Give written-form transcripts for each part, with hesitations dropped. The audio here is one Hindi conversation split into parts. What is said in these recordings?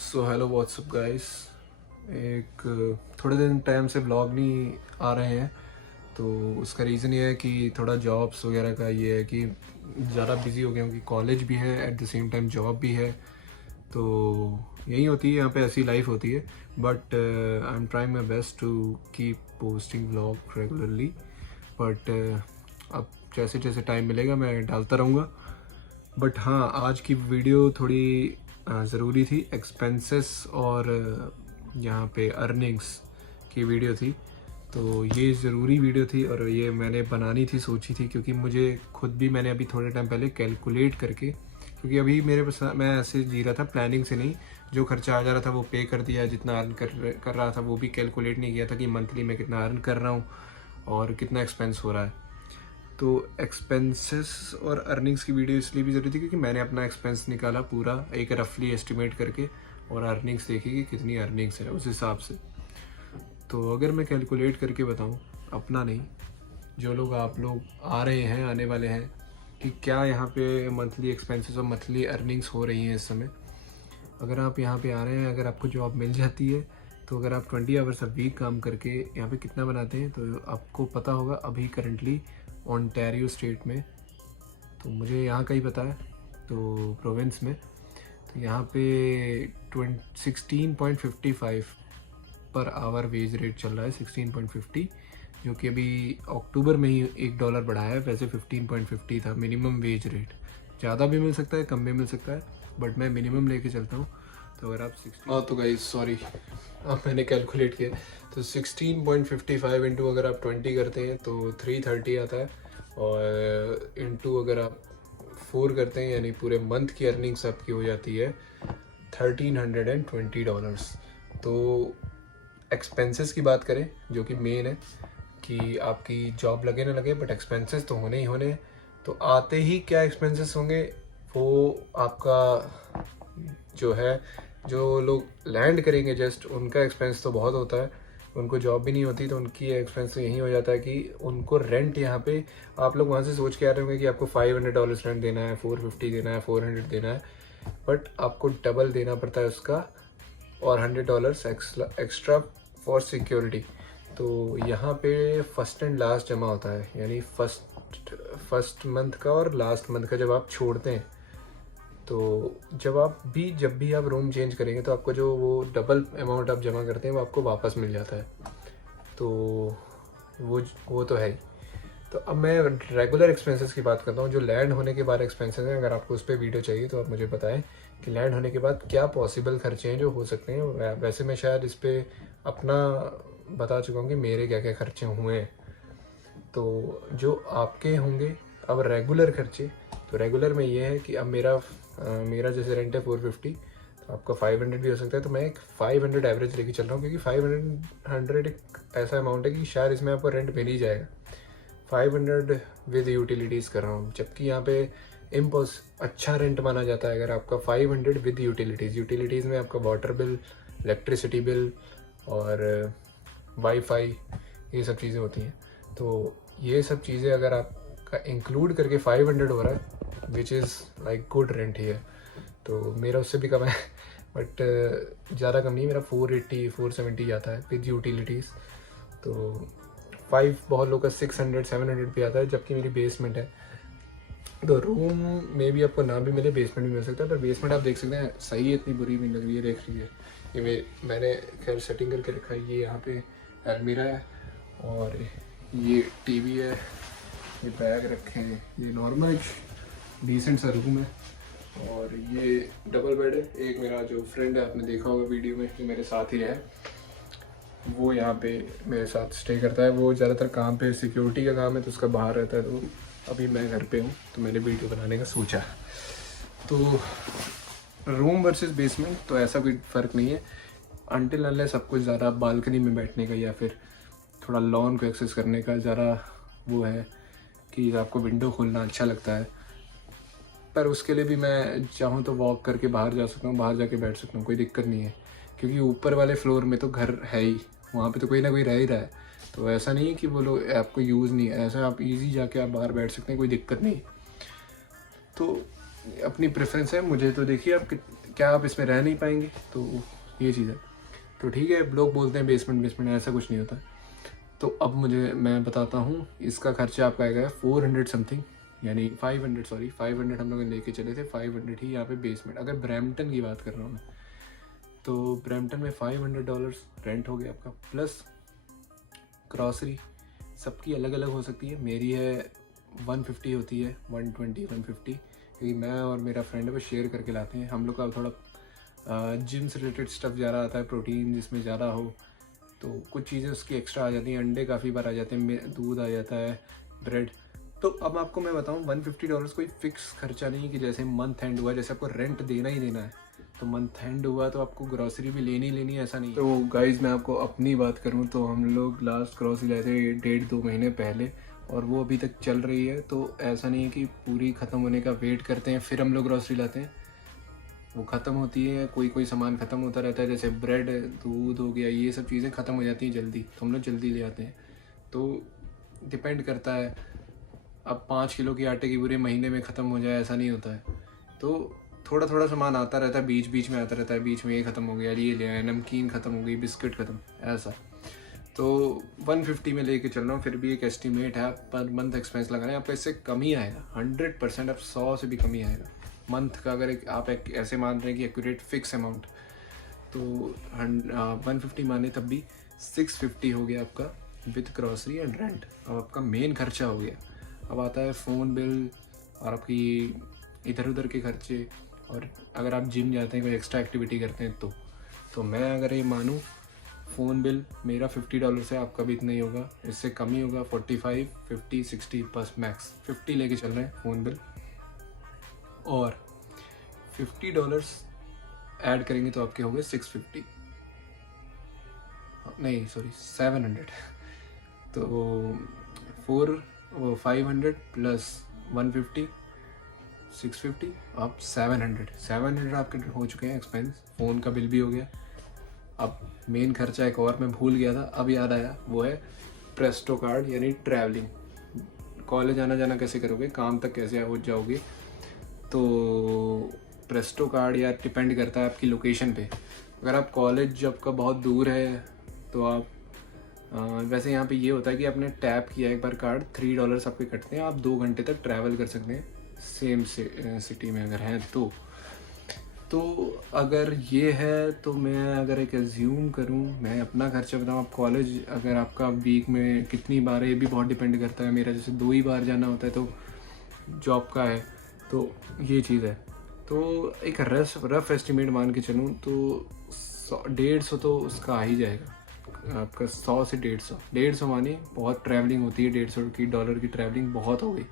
So hello what's up guys. एक थोड़े दिन टाइम से व्लॉग नहीं आ रहे हैं, तो उसका रीज़न ये है कि थोड़ा जॉब्स वगैरह का ये है कि ज़्यादा बिजी हो गया हूँ कि कॉलेज भी है at the same time job भी है। तो यही होती है, यहाँ पे ऐसी लाइफ होती है। But I am trying my best to keep posting vlog regularly. But अब जैसे जैसे टाइम मिलेगा मैं डालता रहूँगा। बट हाँ, आज की वीडियो थोड़ी ज़रूरी थी। एक्सपेंसेस और यहाँ पे अर्निंग्स की वीडियो थी, तो ये ज़रूरी वीडियो थी और ये मैंने बनानी थी, सोची थी, क्योंकि मुझे खुद भी मैंने अभी थोड़े टाइम पहले कैलकुलेट करके, क्योंकि अभी मेरे पास मैं ऐसे जी रहा था प्लानिंग से नहीं, जो खर्चा आ जा रहा था वो पे कर दिया, जितना अर्न कर रहा था वो भी कैलकुलेट नहीं किया था कि मंथली मैं कितना अर्न कर रहा हूँ और कितना एक्सपेंस हो रहा है। तो एक्सपेंसेस और अर्निंग्स की वीडियो इसलिए भी ज़रूरी थी क्योंकि मैंने अपना एक्सपेंस निकाला पूरा एक रफली एस्टिमेट करके, और अर्निंग्स देखी कि कितनी अर्निंग्स है उस हिसाब से। तो अगर मैं कैलकुलेट करके बताऊं, अपना नहीं, जो लोग आप लोग आ रहे हैं, आने वाले हैं, कि क्या यहाँ पे मंथली एक्सपेंसेस और मंथली अर्निंग्स हो रही हैं इस समय। अगर आप यहाँ पे आ रहे हैं, अगर आपको जॉब मिल जाती है, तो अगर आप 20 आवर्स अ वीक काम करके यहाँ पे कितना बनाते हैं, तो आपको पता होगा अभी करंटली ओंटारियो स्टेट में, तो मुझे यहाँ का ही पता है, तो प्रोविंस में, तो यहाँ पे 16.55 पर आवर वेज रेट चल रहा है। 16.50, जो कि अभी अक्टूबर में ही $1 बढ़ाया है। वैसे 15.50 था मिनिमम वेज रेट, ज़्यादा भी मिल सकता है, कम भी मिल सकता है, बट मैं मिनिमम लेके चलता हूँ। तो अगर आप 16, तो गाइस सॉरी, अब मैंने कैलकुलेट किया, तो 16.55 इंटू अगर आप 20 करते हैं तो 330 आता है, और इंटू अगर आप 4 करते हैं, यानी पूरे मंथ की अर्निंग्स आपकी हो जाती है $1320। तो एक्सपेंसेस की बात करें, जो कि मेन है कि आपकी जॉब लगे ना लगे, बट एक्सपेंसेस तो होने ही होने हैं। तो आते ही क्या एक्सपेंसेस होंगे, वो आपका जो है, जो लोग लैंड करेंगे जस्ट, उनका एक्सपेंस तो बहुत होता है। उनको जॉब भी नहीं होती तो उनकी एक्सपेंस तो यही हो जाता है कि उनको रेंट, यहाँ पे आप लोग वहाँ से सोच के आ रहे होंगे कि आपको $500 रेंट देना है, 450 देना है, 400 देना है, बट आपको डबल देना पड़ता है उसका, और $100 एक्स्ट्रा फॉर सिक्योरिटी। तो यहाँ पे फर्स्ट एंड लास्ट जमा होता है, यानी फर्स्ट मंथ का और लास्ट मंथ का जब आप छोड़ते हैं, तो जब भी आप रूम चेंज करेंगे तो आपको जो वो डबल अमाउंट आप जमा करते हैं वो आपको वापस मिल जाता है। तो वो तो है ही। तो अब मैं रेगुलर एक्सपेंसेस की बात करता हूँ, जो लैंड होने के बाद एक्सपेंसेस हैं। अगर आपको उस पर वीडियो चाहिए तो आप मुझे बताएं कि लैंड होने के बाद क्या पॉसिबल खर्चे हैं जो हो सकते हैं। वैसे मैं शायद इस पर अपना बता चुका हूँ कि मेरे क्या क्या खर्चे हुए हैं। तो जो आपके होंगे अब रेगुलर खर्चे, तो रेगुलर में ये है कि अब मेरा जैसे रेंट है 450, तो आपका 500 भी हो सकता है। तो मैं एक 500 एवरेज लेके चल रहा हूँ, क्योंकि 500 एक ऐसा अमाउंट है कि शायद इसमें आपको रेंट मिल ही जाएगा। 500 विद यूटिलिटीज़ कर रहा हूँ, जबकि यहाँ पे अच्छा रेंट माना जाता है अगर आपका 500 विद यूटिलिटीज़ में आपका वाटर बिल, इलेक्ट्रिसिटी बिल और वाईफाई, ये सब चीज़ें होती हैं। तो ये सब चीज़ें अगर आपका इंक्लूड करके 500 हो रहा है, which is like good rent ही है। तो मेरा उससे भी कम है, बट ज़्यादा कम नहीं, मेरा 480 470 जाता है विद यूटिलिटीज़। तो 5 बहुत लोग का 600 700 भी आता है, जबकि मेरी बेसमेंट है। तो रूम में भी आपको ना भी मिले, बेसमेंट भी मिल सकता है, पर बेसमेंट आप देख सकते हैं सही है, इतनी बुरी भी नहीं लग रही है। देख रही है ये मैंने खैर सेटिंग करके रखा है। ये यहाँ पे अलमीरा है, और ये टीवी है, ये बैग रखे हैं, ये नॉर्मल डिसेंट सा रूम है। और ये डबल बेड है। एक मेरा जो फ्रेंड है, आपने देखा होगा वीडियो में, जो मेरे साथ ही है, वो यहाँ पे मेरे साथ स्टे करता है। वो ज़्यादातर काम पे सिक्योरिटी का काम है, तो उसका बाहर रहता है। तो अभी मैं घर पे हूँ, तो मैंने वीडियो बनाने का सोचा। तो रूम वर्सेस बेसमेंट तो ऐसा कोई फ़र्क नहीं है, अनटिल अनलेस सब कुछ ज़्यादा बालकनी में बैठने का या फिर थोड़ा लॉन को एक्सेस करने का ज़्यादा वो है कि आपको विंडो खोलना अच्छा लगता है। पर उसके लिए भी मैं चाहूँ तो वॉक करके बाहर जा सकता हूँ, बाहर जाके बैठ सकता हूँ, कोई दिक्कत नहीं है। क्योंकि ऊपर वाले फ्लोर में तो घर है ही, वहाँ पे तो कोई ना कोई रह ही रहा है। तो ऐसा नहीं है कि वो लोग आपको यूज़ नहीं है, ऐसा आप इजी जाके आप बाहर बैठ सकते हैं, कोई दिक्कत नहीं। तो अपनी प्रेफरेंस है। मुझे तो देखिए आप क्या आप इसमें रह नहीं पाएंगे? तो ये चीज़ है। तो ठीक है, लोग बोलते हैं बेसमेंट बेसमेंट, ऐसा कुछ नहीं होता। तो अब मैं बताता हूँ, इसका खर्चा आपका आएगा 400 समथिंग, यानी 500 हम लोग लेके चले थे, 500 ही यहाँ पे बेसमेंट। अगर ब्रैम्पटन की बात कर रहा हूँ मैं, तो ब्रैम्पटन में $500 रेंट हो गया आपका, प्लस ग्रॉसरी सबकी अलग अलग हो सकती है। मेरी है 150 होती है, 120 150, क्योंकि मैं और मेरा फ्रेंड है वो शेयर करके लाते हैं। हम लोग का थोड़ा जिम से रिलेटेड स्टफ़ ज़्यादा आता है, प्रोटीन जिसमें ज़्यादा हो, तो कुछ चीज़ें उसकी एक्स्ट्रा आ जाती हैं। अंडे काफ़ी बार आ जाते हैं, दूध आ जाता है, ब्रेड। तो अब आपको मैं बताऊं, $150 कोई फिक्स खर्चा नहीं है कि जैसे मंथ एंड हुआ, जैसे आपको रेंट देना ही देना है तो मंथ एंड हुआ तो आपको ग्रॉसरी भी लेनी है, ऐसा नहीं है। तो गाइज़ मैं आपको अपनी बात करूं तो हम लोग लास्ट ग्रॉसरी लाए थे 1.5-2 महीने पहले, और वो अभी तक चल रही है। तो ऐसा नहीं है कि पूरी ख़त्म होने का वेट करते हैं फिर हम लोग ग्रॉसरी लाते हैं, वो ख़त्म होती है। कोई सामान ख़त्म होता रहता है, जैसे ब्रेड, दूध हो गया, ये सब चीज़ें ख़त्म हो जाती हैं जल्दी, तो हम लोग जल्दी ले आते हैं। तो डिपेंड करता है, अब 5 किलो की आटे की पूरे महीने में ख़त्म हो जाए ऐसा नहीं होता है। तो थोड़ा थोड़ा सामान आता रहता है, बीच में आता रहता है, बीच में ये ख़त्म हो गया, ये ले आए, नमकीन ख़त्म हो गई, बिस्किट ख़त्म, ऐसा। तो 150 में लेके चल रहा हूँ, फिर भी एक एस्टिमेट है, पर मंथ एक्सपेंस लगाना है आपका, इससे कम ही आएगा 100%, अब 100 से भी कम ही आएगा मंथ का। अगर आप ऐसे मान रहे हैं कि एक्यूरेट फिक्स अमाउंट, तो 150 माने तब भी 650 हो गया आपका विथ ग्रॉसरी एंड रेंट। अब आपका मेन खर्चा हो गया, अब आता है फ़ोन बिल और आपकी इधर उधर के खर्चे, और अगर आप जिम जाते हैं, कोई एक्स्ट्रा एक्टिविटी करते हैं तो मैं अगर ये मानूँ, फ़ोन बिल मेरा $50 से, आपका भी इतना ही होगा, इससे कम ही होगा, 45, 50, 60 बस मैक्स 50 लेके चल रहे हैं फ़ोन बिल। और $50 ऐड करेंगे तो आपके हो गए 650, नहीं सॉरी 700। तो 500 प्लस 150 650, आप 700 आपके हो चुके हैं एक्सपेंस। फ़ोन का बिल भी हो गया। अब मेन खर्चा एक और मैं भूल गया था, अब याद आया, वो है प्रेस्टो कार्ड, यानी ट्रैवलिंग। कॉलेज आना जाना कैसे करोगे, काम तक कैसे हो जाओगे, तो प्रेस्टो कार्ड या डिपेंड करता है आपकी लोकेशन पे। अगर आप कॉलेज आपका बहुत दूर है तो आप वैसे यहाँ पे ये होता है कि आपने टैप किया एक बार कार्ड, $3 आपके कटते हैं, आप 2 घंटे तक ट्रैवल कर सकते हैं सेम सिटी में अगर हैं तो अगर ये है, तो मैं अगर एक एज्यूम करूँ, मैं अपना खर्चा बताऊँ, आप कॉलेज अगर आपका वीक में कितनी बार है ये भी बहुत डिपेंड करता है। मेरा जैसे 2 ही बार जाना होता है, तो जॉब का है, तो ये चीज़ है। तो एक रफ एस्टिमेट मान के चलूँ तो 150 तो उसका आ ही जाएगा आपका, 100 से 150 मानिए, बहुत ट्रैवलिंग होती है, $150 की ट्रैवलिंग बहुत हो गई।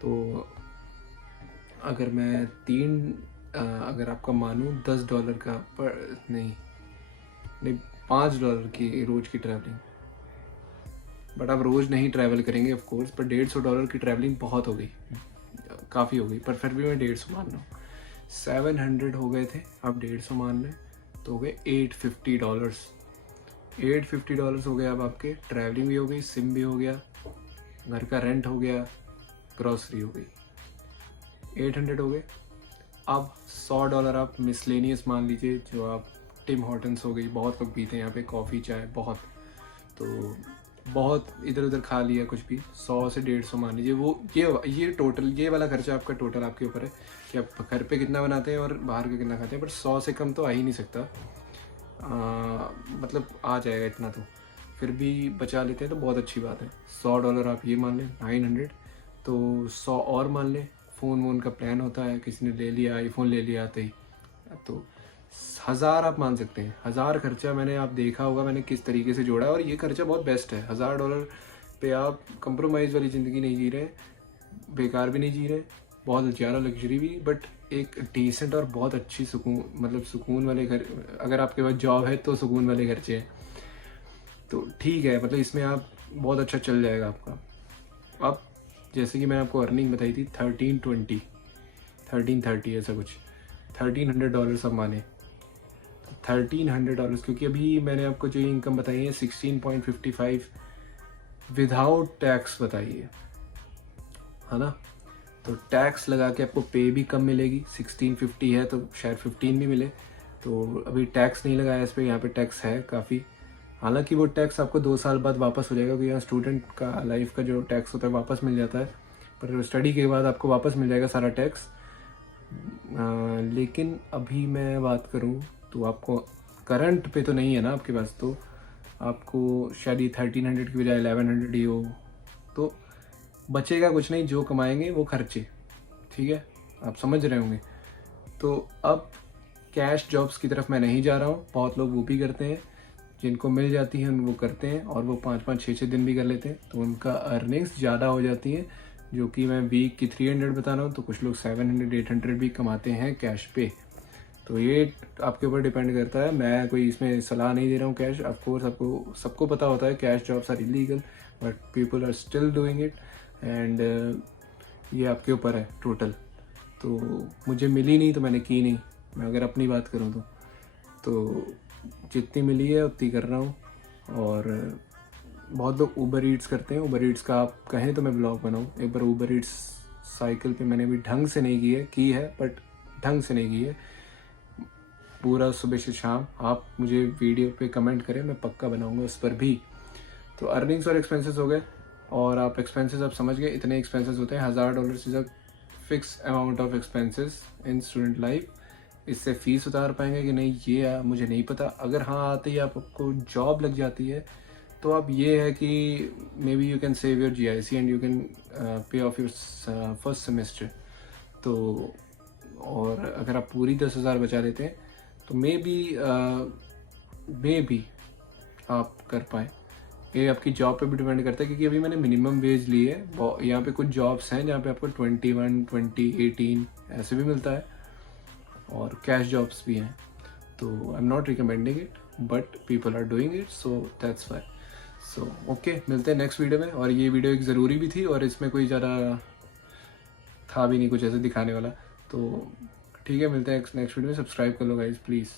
तो अगर मैं अगर आपका मानूँ $10 का, पर नहीं $5 की रोज़ की ट्रैवलिंग, बट आप रोज़ नहीं ट्रैवल करेंगे ऑफ कोर्स, पर $150 की ट्रैवलिंग बहुत हो गई, काफ़ी हो गई, पर फिर भी मैं 150 मान रहा हूँ। 700 हो गए थे, अब 150 मान रहे, तो हो गए $850। $850 हो गया अब आपके, ट्रैवलिंग भी हो गई, सिम भी हो गया, घर का रेंट हो गया, ग्रॉसरी हो गई, 800 हो गए। अब $100 आप मिसलेनियस मान लीजिए, जो आप टिम हॉर्टन्स हो गई, बहुत लोग पीते हैं यहाँ पे कॉफ़ी चाय बहुत, तो बहुत इधर उधर खा लिया कुछ भी, 100 से 150 मान लीजिए। वो ये टोटल, ये वाला खर्चा आपका टोटल आपके ऊपर है कि आप घर पे कितना बनाते हैं और बाहर का कितना खाते हैं, बट 100 से कम तो आ ही नहीं सकता। मतलब आ जाएगा इतना, तो फिर भी बचा लेते हैं तो बहुत अच्छी बात है। $100 आप ये मान लें, 900, तो 100 और मान लें। फ़ोन वोन का प्लान होता है, किसी ने ले लिया, आईफोन ले लिया आते ही, तो 1000 आप मान सकते हैं। 1000 खर्चा मैंने, आप देखा होगा मैंने किस तरीके से जोड़ा है, और ये खर्चा बहुत बेस्ट है। $1000 पे आप कंप्रोमाइज़ वाली ज़िंदगी नहीं जी रहे, बेकार भी नहीं जी रहे, बहुत ज़्यादा लग्जरी भी, बट एक डिसेंट और बहुत अच्छी सुकून, मतलब सुकून वाले घर, अगर आपके पास जॉब है तो सुकून वाले खर्चे हैं, तो ठीक है, मतलब इसमें आप बहुत अच्छा चल जाएगा आपका। अब जैसे कि मैंने आपको अर्निंग बताई थी 1330 ऐसा कुछ, $1300 अब माने, $1300, क्योंकि अभी मैंने आपको जो इनकम बताई है 16.55 विदाउट टैक्स बताई है ना, तो टैक्स लगा के आपको पे भी कम मिलेगी, 1650 है तो शायद 15 भी मिले। तो अभी टैक्स नहीं लगाया इस पर, यहाँ पे टैक्स है काफ़ी। हालांकि वो टैक्स आपको 2 साल बाद वापस हो जाएगा, क्योंकि यहाँ स्टूडेंट का लाइफ का जो टैक्स होता है वापस मिल जाता है, पर स्टडी के बाद आपको वापस मिल जाएगा सारा टैक्स। लेकिन अभी मैं बात करूँ तो आपको करंट पे तो नहीं है ना आपके पास, तो आपको शायद ये 1300 की बजाय 1100 ही हो, तो बचेगा कुछ नहीं, जो कमाएंगे वो खर्चे। ठीक है, आप समझ रहे होंगे। तो अब कैश जॉब्स की तरफ मैं नहीं जा रहा हूँ, बहुत लोग वो भी करते हैं, जिनको मिल जाती है वो करते हैं, और वो 5-5 6-6 दिन भी कर लेते हैं, तो उनका अर्निंग्स ज़्यादा हो जाती है। जो कि मैं वीक की 300 बता रहा हूँ, तो कुछ लोग 700-800 भी कमाते हैं कैश पे। तो ये आपके ऊपर डिपेंड करता है, मैं कोई इसमें सलाह नहीं दे रहा हूँ कैश। ऑफकोर्स सबको पता होता है cash jobs are illegal, but people are still doing it, and ये आपके ऊपर है टोटल। तो मुझे मिली नहीं तो मैंने की नहीं, मैं अगर अपनी बात करूँ तो जितनी मिली है उतनी कर रहा हूँ। और बहुत लोग ऊबर ईट्स करते हैं, ऊबर ईट्स का आप कहें तो मैं ब्लॉग बनाऊँ एक बार। ऊबर ईट्स साइकिल पे मैंने भी ढंग से नहीं की है, बट ढंग से नहीं की है पूरा सुबह से शाम। आप मुझे वीडियो पे कमेंट करें, मैं पक्का बनाऊंगा उस पर भी। तो अर्निंग्स और एक्सपेंसेस हो गए, और आप एक्सपेंसेस आप समझ गए, इतने एक्सपेंसेस होते हैं। $1000 is a fix amount of expenses in student life. इससे फीस उतार पाएंगे कि नहीं ये मुझे नहीं पता। अगर हाँ आते ही आपको जॉब लग जाती है तो अब ये है कि may be you can save your GIC and you can pay of your first semester. तो और अगर आप पूरी 10,000 बचा लेते हैं तो मे बी आप कर पाए। ये आपकी जॉब पे भी डिपेंड करता है, क्योंकि अभी मैंने मिनिमम वेज ली है। यहाँ पे कुछ जॉब्स हैं जहाँ पे आपको 21, 20, 18 ऐसे भी मिलता है, और कैश जॉब्स भी हैं। तो I am not recommending it, but people are doing it, so that's why. So okay, मिलते हैं नेक्स्ट वीडियो में। और ये वीडियो एक ज़रूरी भी थी, और इसमें कोई ज़्यादा था भी नहीं कुछ ऐसे दिखाने वाला। तो ठीक है, मिलते हैं नेक्स्ट वीडियो में। सब्सक्राइब कर लो गाइज प्लीज़।